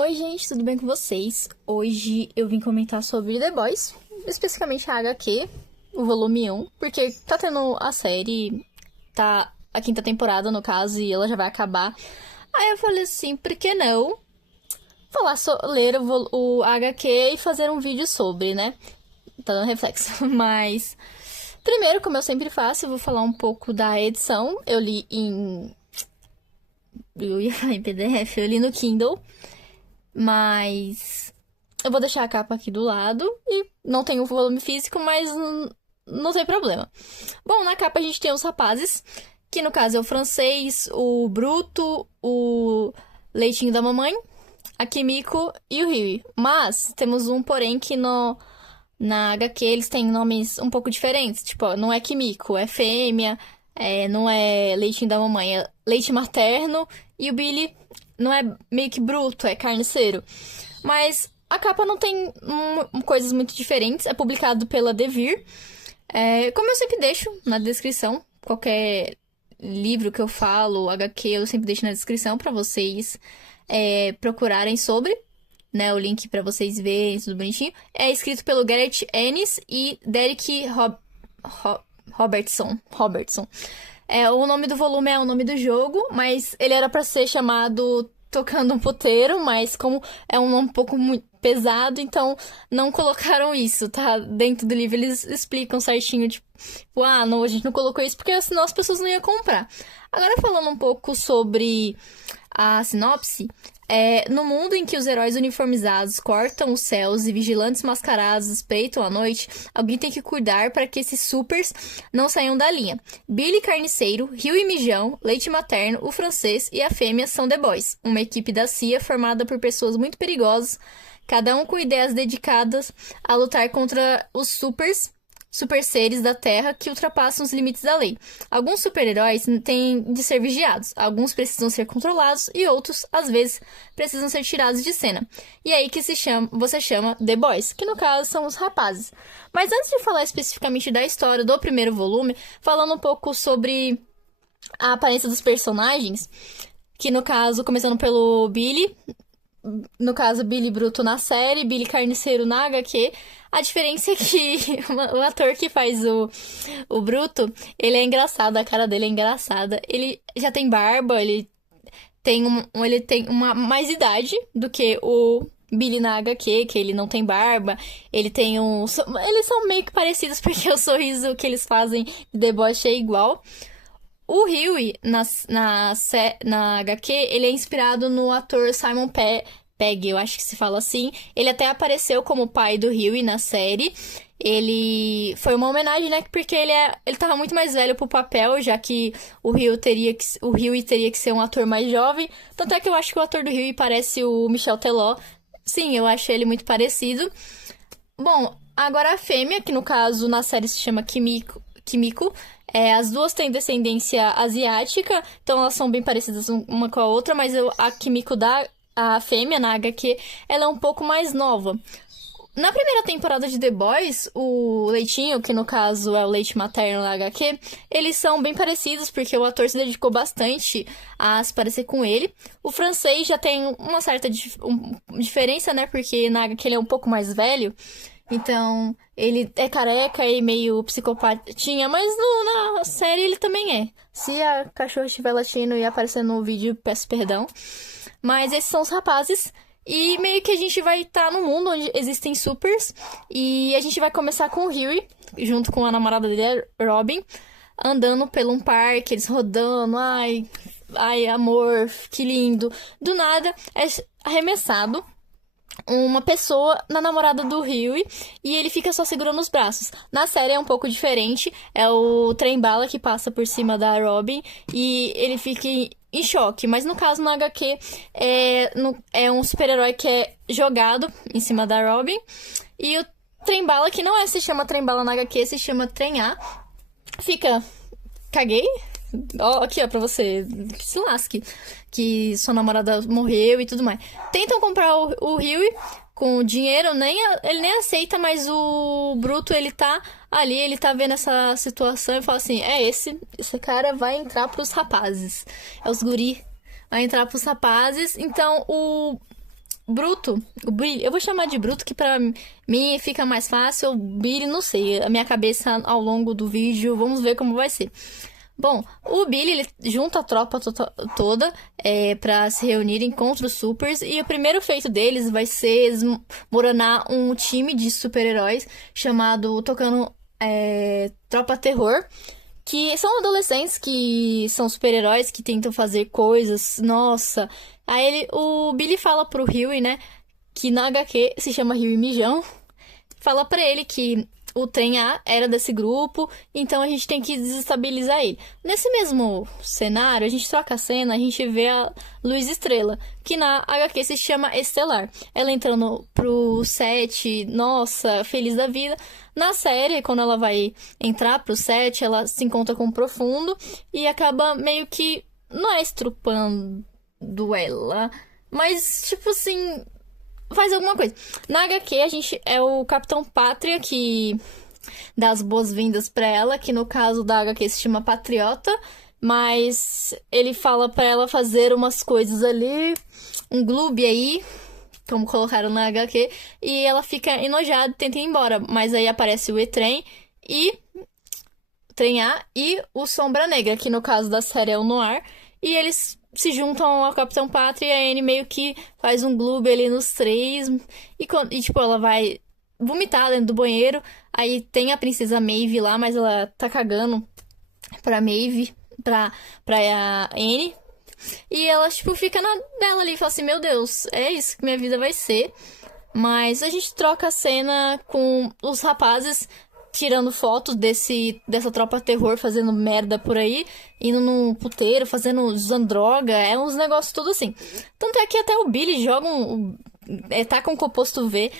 Oi, gente, tudo bem com vocês? Hoje eu vim comentar sobre The Boys, especificamente a HQ, o volume 1, porque tá tendo a série, tá a quinta temporada, no caso, e ela já vai acabar. Aí eu falei assim, por que não ler o HQ e fazer um vídeo sobre, né? Tá dando reflexo, mas... Primeiro, como eu sempre faço, eu vou falar um pouco da edição. Eu li em... Eu ia falar em PDF, eu li no Kindle. Mas eu vou deixar a capa aqui do lado e não tem o volume físico, mas não tem problema. Bom, na capa a gente tem os rapazes, que no caso é o Francês, o Bruto, o Leitinho da Mamãe, a Kimiko e o Huey. Mas temos um porém que na HQ eles têm nomes um pouco diferentes. Tipo, não é Kimiko, é fêmea, não é Leitinho da Mamãe, é leite materno. E o Billy não é meio que bruto, é carniceiro. Mas a capa não tem coisas muito diferentes. É publicado pela Devir. Como eu sempre deixo na descrição, qualquer livro que eu falo, HQ, eu sempre deixo na descrição pra vocês procurarem sobre, né? O link pra vocês verem, tudo bonitinho. É escrito pelo Garrett Ennis e Derek Robertson. O nome do volume é o nome do jogo, mas ele era pra ser chamado Tocando um Puteiro, mas como é um nome um pouco muito pesado, então não colocaram isso, tá? Dentro do livro eles explicam certinho, tipo, não, a gente não colocou isso porque senão as pessoas não iam comprar. Agora falando um pouco sobre a sinopse, no mundo em que os heróis uniformizados cortam os céus e vigilantes mascarados espreitam a noite, alguém tem que cuidar para que esses supers não saiam da linha. Billy Carniceiro, Huey Mijão, Leite Materno, o Francês e a Fêmea são The Boys, uma equipe da CIA formada por pessoas muito perigosas, cada um com ideias dedicadas a lutar contra os super seres da Terra que ultrapassam os limites da lei. Alguns super-heróis têm de ser vigiados, alguns precisam ser controlados e outros, às vezes, precisam ser tirados de cena. E é aí que você chama The Boys, que no caso são os rapazes. Mas antes de falar especificamente da história do primeiro volume, falando um pouco sobre a aparência dos personagens, que no caso, começando pelo Billy, no caso, Billy Bruto na série, Billy Carniceiro na HQ. A diferença é que o ator que faz o Bruto, ele é engraçado, a cara dele é engraçada. Ele já tem barba, ele tem uma mais idade do que o Billy na HQ, que ele não tem barba. Eles são meio que parecidos porque o sorriso que eles fazem de deboche é igual. O Huey, na HQ, ele é inspirado no ator Simon Pegg, eu acho que se fala assim. Ele até apareceu como pai do Huey na série. Ele foi uma homenagem, né? Porque ele tava muito mais velho pro papel, já que o Huey teria que ser um ator mais jovem. Tanto é que eu acho que o ator do Huey parece o Michel Teló. Sim, eu acho ele muito parecido. Bom, agora a fêmea, que no caso na série se chama Kimiko. As duas têm descendência asiática, então elas são bem parecidas uma com a outra, mas a Kimiko a fêmea na HQ, ela é um pouco mais nova. Na primeira temporada de The Boys, o Leitinho, que no caso é o leite materno na HQ, eles são bem parecidos, porque o ator se dedicou bastante a se parecer com ele. O Francês já tem uma certa diferença, né, porque na HQ ele é um pouco mais velho. Então, ele é careca e meio psicopatinha, mas na série ele também é. Se a cachorra estiver latindo e aparecer no vídeo, peço perdão. Mas esses são os rapazes. E meio que a gente vai estar num mundo onde existem supers. E a gente vai começar com o Huey, junto com a namorada dele, Robin, andando pelo um parque, eles rodando. Ai, amor, que lindo. Do nada, é arremessado uma pessoa na namorada do Huey e ele fica só segurando os braços. Na série é um pouco diferente, é o trem-bala que passa por cima da Robin e ele fica em choque, mas no caso no HQ é um super-herói que é jogado em cima da Robin e o trem-bala, que não se chama trem-bala na HQ, se chama trem-A, fica... Caguei? Aqui, ó, pra você. Que se lasque. Que sua namorada morreu e tudo mais. Tentam comprar o Huey com dinheiro, ele nem aceita, mas o Bruto, ele tá ali, ele tá vendo essa situação e fala assim, esse cara vai entrar pros rapazes. É os guri, vai entrar pros rapazes. Então, o Bruto, o Billy, eu vou chamar de Bruto que pra mim fica mais fácil. O Billy, não sei, a minha cabeça ao longo do vídeo, vamos ver como vai ser. Bom, o Billy ele junta a tropa toda pra se reunirem contra os supers. E o primeiro feito deles vai ser desmoronar um time de super-heróis chamado Tocando Tropa Terror. Que são adolescentes que são super-heróis que tentam fazer coisas. Nossa. Aí o Billy fala pro Huey, né? Que na HQ se chama Huey Mijão. Fala pra ele que o Trem A era desse grupo, então a gente tem que desestabilizar ele. Nesse mesmo cenário, a gente troca a cena, a gente vê a Luz Estrela, que na HQ se chama Estelar. Ela entrando pro set, nossa, feliz da vida. Na série, quando ela vai entrar pro set, ela se encontra com o Profundo e acaba meio que, não é estrupando ela, mas tipo assim, faz alguma coisa. Na HQ, a gente é o Capitão Pátria que dá as boas-vindas pra ela, que no caso da HQ se chama Patriota, mas ele fala pra ela fazer umas coisas ali, um gloob aí, como colocaram na HQ, e ela fica enojada e tenta ir embora. Mas aí aparece o E-Trem e o Trem A e o Sombra Negra, que no caso da série é o Noir, e eles se juntam ao Capitão Pátria e a Anne meio que faz um gloob ali nos três. E tipo, ela vai vomitar dentro do banheiro. Aí tem a Princesa Maeve lá, mas ela tá cagando pra Maeve, pra a Anne. E ela, tipo, fica na dela ali e fala assim, meu Deus, é isso que minha vida vai ser. Mas a gente troca a cena com os rapazes tirando fotos dessa tropa terror fazendo merda por aí, indo num puteiro, usando droga, é uns negócios tudo assim. Tanto é que até o Billy joga tá com o composto V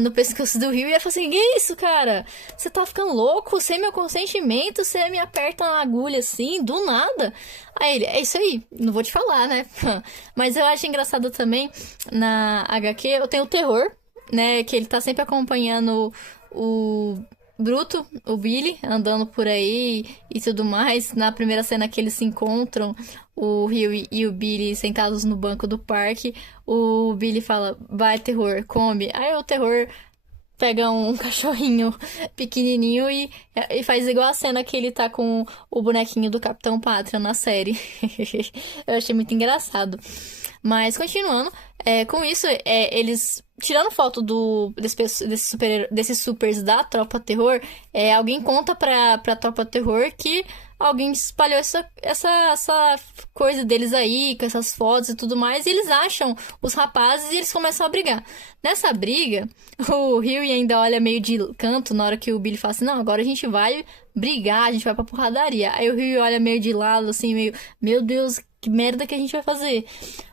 no pescoço do Rio e ele fala assim, que isso, cara? Você tá ficando louco? Sem meu consentimento, você me aperta na agulha assim, do nada. Aí ele, é isso aí, não vou te falar, né? Mas eu acho engraçado também, na HQ, eu tenho o terror, né? Que ele tá sempre acompanhando o Bruto, o Billy, andando por aí e tudo mais. Na primeira cena que eles se encontram, o Rio e o Billy sentados no banco do parque, o Billy fala, vai, terror, come. Aí o terror pega um cachorrinho pequenininho e faz igual a cena que ele tá com o bonequinho do Capitão Pátria na série. Eu achei muito engraçado. Mas, continuando, com isso, eles... Tirando foto desses supers da Tropa Terror, alguém conta pra Tropa Terror que alguém espalhou essa coisa deles aí, com essas fotos e tudo mais, e eles acham os rapazes e eles começam a brigar. Nessa briga, o Huey ainda olha meio de canto na hora que o Billy fala assim, não, agora a gente vai brigar, a gente vai pra porradaria. Aí o Huey olha meio de lado, assim, meio, meu Deus, que merda que a gente vai fazer?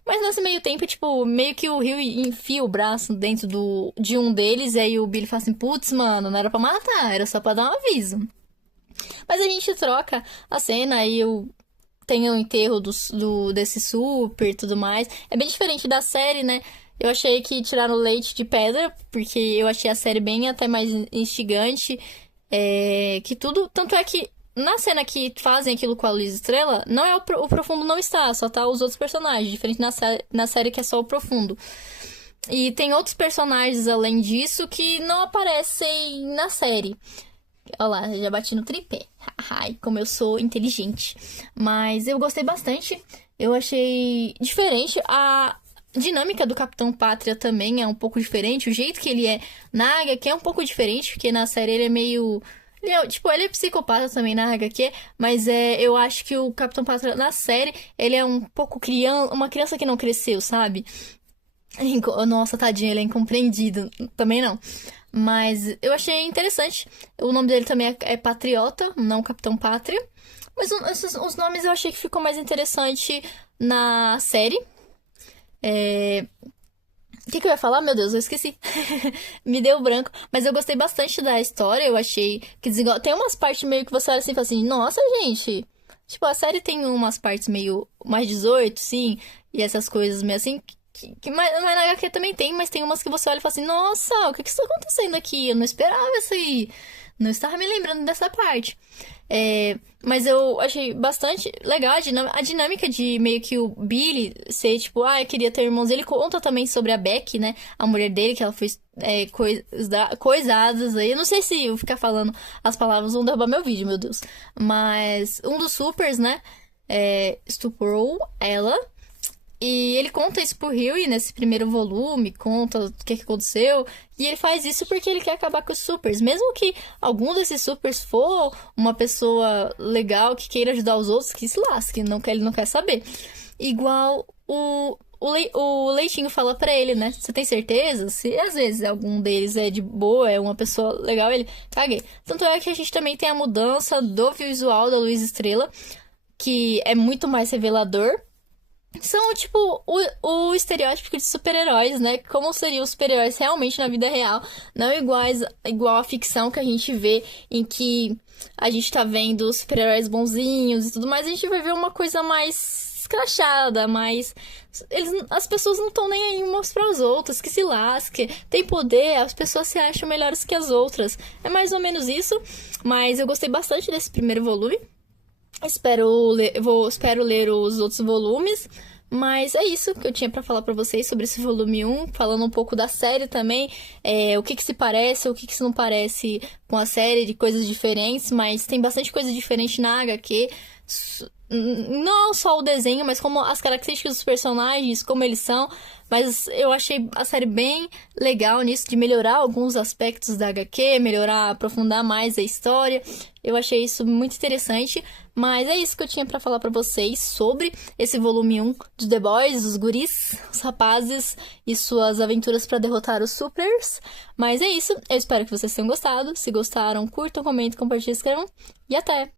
Mas nesse meio tempo, tipo, meio que o Rio enfia o braço dentro de um deles, e aí o Billy fala assim, putz, mano, não era pra matar, era só pra dar um aviso. Mas a gente troca a cena e tem o enterro desse super e tudo mais. É bem diferente da série, né? Eu achei que tiraram o leite de pedra, porque eu achei a série bem até mais instigante. Que tudo. Tanto é que na cena que fazem aquilo com a Luz Estrela, não é o Profundo não está, só tá os outros personagens, diferente na série que é só o Profundo. E tem outros personagens além disso que não aparecem na série. Olha lá, já bati no tripé. Ai, como eu sou inteligente. Mas eu gostei bastante. Eu achei diferente. A dinâmica do Capitão Pátria também é um pouco diferente. O jeito que ele é na HQ é um pouco diferente, porque na série ele é meio... ele é psicopata também na HQ, mas eu acho que o Capitão Pátria na série, ele é um pouco uma criança que não cresceu, sabe? Nossa, tadinho, ele é incompreendido. Também não. Mas eu achei interessante. O nome dele também é Patriota, não Capitão Pátria. Mas os nomes eu achei que ficou mais interessante na série. O que eu ia falar? Meu Deus, eu esqueci. Me deu branco. Mas eu gostei bastante da história. Eu achei que tem umas partes meio que você olha assim e fala assim, nossa, gente. Tipo, a série tem umas partes meio mais 18, sim. E essas coisas meio assim. Mas na HQ também tem, mas tem umas que você olha e fala assim, nossa, o que está acontecendo aqui? Eu não esperava isso aí. Não estava me lembrando dessa parte. Mas eu achei bastante legal a dinâmica de meio que o Billy ser tipo, eu queria ter irmãos. Ele conta também sobre a Beck, né? A mulher dele, que ela foi coisadas aí. Eu não sei se eu ficar falando as palavras vão derrubar meu vídeo, meu Deus. Mas um dos supers, né? Estuprou ela. E ele conta isso pro Huey nesse primeiro volume, conta o que aconteceu. E ele faz isso porque ele quer acabar com os supers. Mesmo que algum desses supers for uma pessoa legal que queira ajudar os outros, que se lasque, ele não quer saber. Igual o Leitinho fala pra ele, né? Você tem certeza? Se às vezes algum deles é de boa, é uma pessoa legal, ele caguei. Tanto é que a gente também tem a mudança do visual da Luz Estrela, que é muito mais revelador. São, tipo, o estereótipo de super-heróis, né? Como seriam os super-heróis realmente na vida real. Não igual a ficção que a gente vê, em que a gente tá vendo super-heróis bonzinhos e tudo mais. A gente vai ver uma coisa mais escrachada, mais... as pessoas não estão nem aí umas para as outras, que se lasque. Tem poder, as pessoas se acham melhores que as outras. É mais ou menos isso, mas eu gostei bastante desse primeiro volume. Espero ler os outros volumes, mas é isso que eu tinha pra falar pra vocês sobre esse volume 1, falando um pouco da série também, o que se parece, o que se não parece com a série, de coisas diferentes, mas tem bastante coisa diferente na HQ, não só o desenho, mas como as características dos personagens, como eles são. Mas eu achei a série bem legal nisso, de melhorar alguns aspectos da HQ, aprofundar mais a história. Eu achei isso muito interessante. Mas é isso que eu tinha pra falar pra vocês sobre esse volume 1 de The Boys, os guris, os rapazes e suas aventuras pra derrotar os supers. Mas é isso, eu espero que vocês tenham gostado. Se gostaram, curtam, comentem, compartilhem, escrevam e até!